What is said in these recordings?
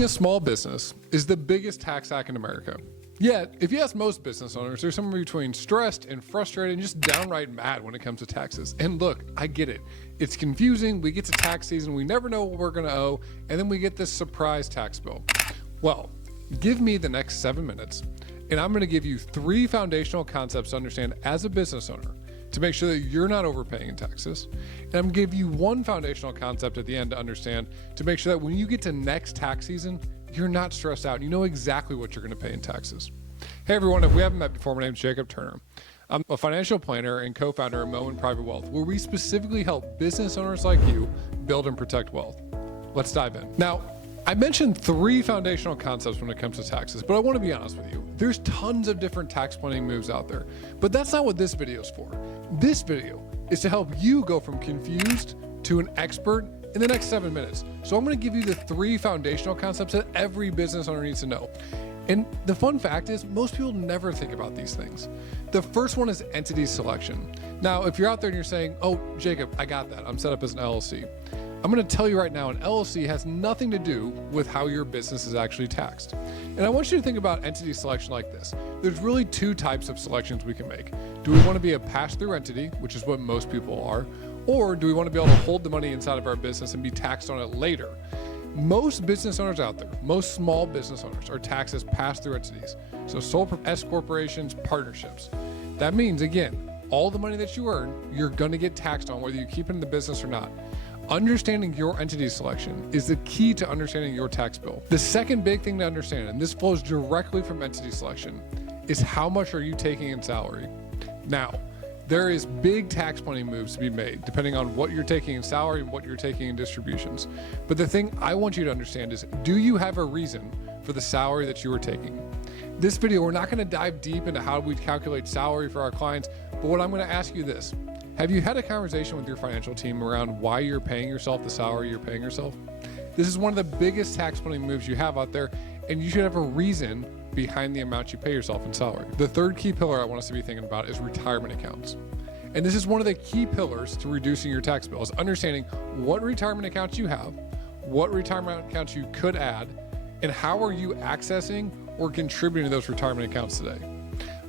Owning a small business is the biggest tax hack in America. Yet, if you ask most business owners, they're somewhere between stressed and frustrated and just downright mad when it comes to taxes. And look, I get it. It's confusing. We get to tax season, we never know what we're going to owe, and then we get this surprise tax bill. Well, give me the next 7 minutes, and I'm going to give you 3 foundational concepts to understand as a business owner to make sure that you're not overpaying in taxes. And I'm going to give you 1 foundational concept at the end to understand to make sure that when you get to next tax season, you're not stressed out. You know exactly what you're going to pay in taxes. Hey everyone, if we haven't met before, my name is Jacob Turner. I'm a financial planner and co-founder of Mo Private Wealth, where we specifically help business owners like you build and protect wealth. Let's dive in. Now, I mentioned 3 foundational concepts when it comes to taxes, but I want to be honest with you. There's tons of different tax planning moves out there, but that's not what this video is for. This video is to help you go from confused to an expert in the next 7 minutes. So I'm going to give you the 3 foundational concepts that every business owner needs to know. And the fun fact is most people never think about these things. The first one is entity selection. Now, if you're out there and you're saying, oh, Jacob, I got that. I'm set up as an LLC. I'm going to tell you right now, an LLC has nothing to do with how your business is actually taxed. And I want you to think about entity selection like this. There's really 2 types of selections we can make. Do we want to be a pass-through entity, which is what most people are, or do we want to be able to hold the money inside of our business and be taxed on it later? Most business owners out there, most small business owners are taxed as pass-through entities. So sole S corporations, partnerships. That means, again, all the money that you earn, you're going to get taxed on whether you keep it in the business or not. Understanding your entity selection is the key to understanding your tax bill. The second big thing to understand, and this flows directly from entity selection, is how much are you taking in salary? Now, there is big tax planning moves to be made depending on what you're taking in salary and what you're taking in distributions. But the thing I want you to understand is, do you have a reason for the salary that you are taking? This video, we're not going to dive deep into how we calculate salary for our clients, but what I'm going to ask you this. Have you had a conversation with your financial team around why you're paying yourself the salary you're paying yourself? This is one of the biggest tax planning moves you have out there, and you should have a reason behind the amount you pay yourself in salary. The third key pillar I want us to be thinking about is retirement accounts. And this is one of the key pillars to reducing your tax bill, is understanding what retirement accounts you have, what retirement accounts you could add, and how are you accessing or contributing to those retirement accounts today.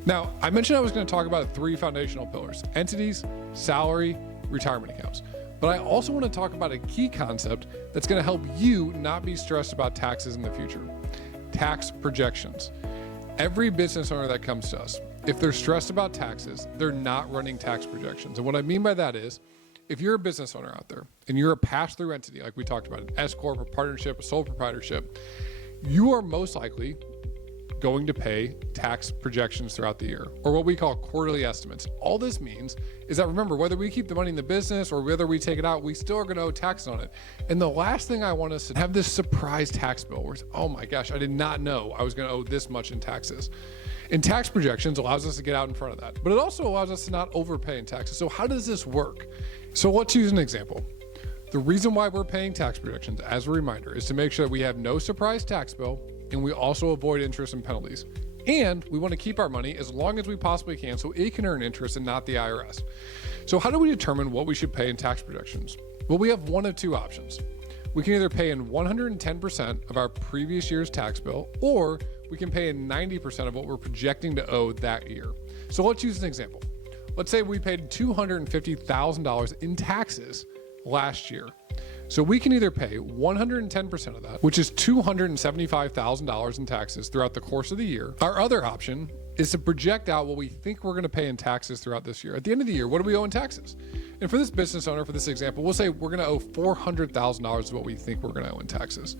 Now, I mentioned I was going to talk about 3 foundational pillars: entities, salary, retirement accounts. But I also want to talk about a key concept that's going to help you not be stressed about taxes in the future: tax projections. Every business owner that comes to us, if they're stressed about taxes, they're not running tax projections. And what I mean by that is, if you're a business owner out there and you're a pass-through entity, like we talked about, an S corp, a partnership, a sole proprietorship, you are most likely going to pay tax projections throughout the year, or what we call quarterly estimates. All this means is that, remember, whether we keep the money in the business or whether we take it out, we still are going to owe tax on it. And the last thing I want us to have this surprise tax bill where it's, oh my gosh, I did not know I was going to owe this much in taxes. And tax projections allows us to get out in front of that, but it also allows us to not overpay in taxes. So how does this work? So let's use an example. The reason why we're paying tax projections, as a reminder, is to make sure that we have no surprise tax bill, and we also avoid interest and penalties. And we want to keep our money as long as we possibly can so it can earn interest and not the IRS. So how do we determine what we should pay in tax projections? Well, we have one of 2 options. We can either pay in 110% of our previous year's tax bill, or we can pay in 90% of what we're projecting to owe that year. So let's use an example. Let's say we paid $250,000 in taxes last year. So we can either pay 110% of that, which is $275,000 in taxes throughout the course of the year. Our other option is to project out what we think we're going to pay in taxes throughout this year. At the end of the year, what do we owe in taxes? And for this business owner, for this example, we'll say we're going to owe $400,000 is what we think we're going to owe in taxes.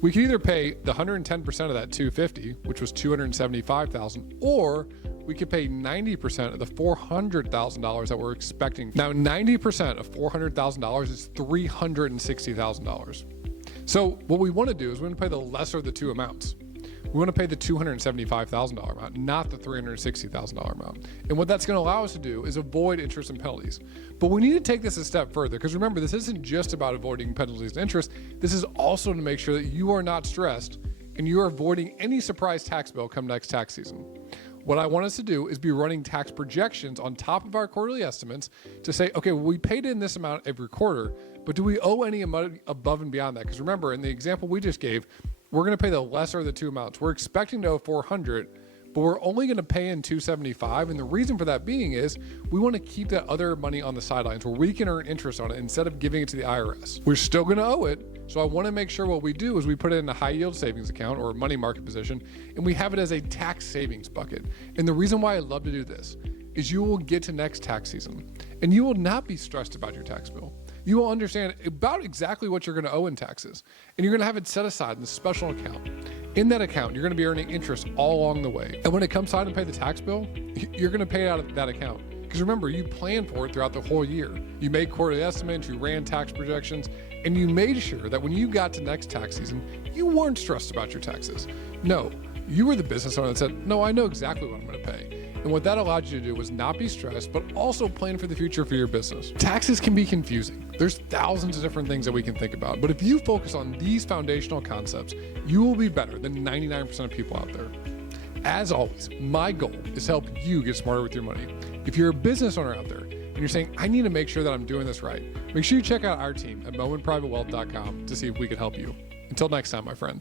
We can either pay the 110% of that $250,000, which was $275,000, or we could pay 90% of the $400,000 that we're expecting. Now, 90% of $400,000 is $360,000. So what we want to do is we want to pay the lesser of the 2 amounts. We want to pay the $275,000 amount, not the $360,000 amount. And what that's going to allow us to do is avoid interest and penalties. But we need to take this a step further, because remember, this isn't just about avoiding penalties and interest. This is also to make sure that you are not stressed and you are avoiding any surprise tax bill come next tax season. What I want us to do is be running tax projections on top of our quarterly estimates to say, okay, well, we paid in this amount every quarter, but do we owe any amount above and beyond that? Because remember, in the example we just gave, we're going to pay the lesser of the two amounts. We're expecting to owe $400, but we're only going to pay in $275. And the reason for that being is we want to keep that other money on the sidelines where we can earn interest on it instead of giving it to the IRS. We're still going to owe it. So I want to make sure what we do is we put it in a high yield savings account or a money market position, and we have it as a tax savings bucket. And the reason why I love to do this is you will get to next tax season and you will not be stressed about your tax bill. You will understand about exactly what you're going to owe in taxes, and you're going to have it set aside in a special account. In that account, you're going to be earning interest all along the way. And when it comes time to pay the tax bill, you're going to pay it out of that account. Because remember, you planned for it throughout the whole year. You made quarterly estimates, you ran tax projections, and you made sure that when you got to next tax season, you weren't stressed about your taxes. No, you were the business owner that said, no, I know exactly what I'm going to pay. And what that allowed you to do was not be stressed, but also plan for the future for your business. Taxes can be confusing. There's thousands of different things that we can think about, but if you focus on these foundational concepts, you will be better than 99% of people out there. As always, my goal is to help you get smarter with your money. If you're a business owner out there and you're saying, I need to make sure that I'm doing this right, make sure you check out our team at momentprivatewealth.com to see if we can help you. Until next time, my friends.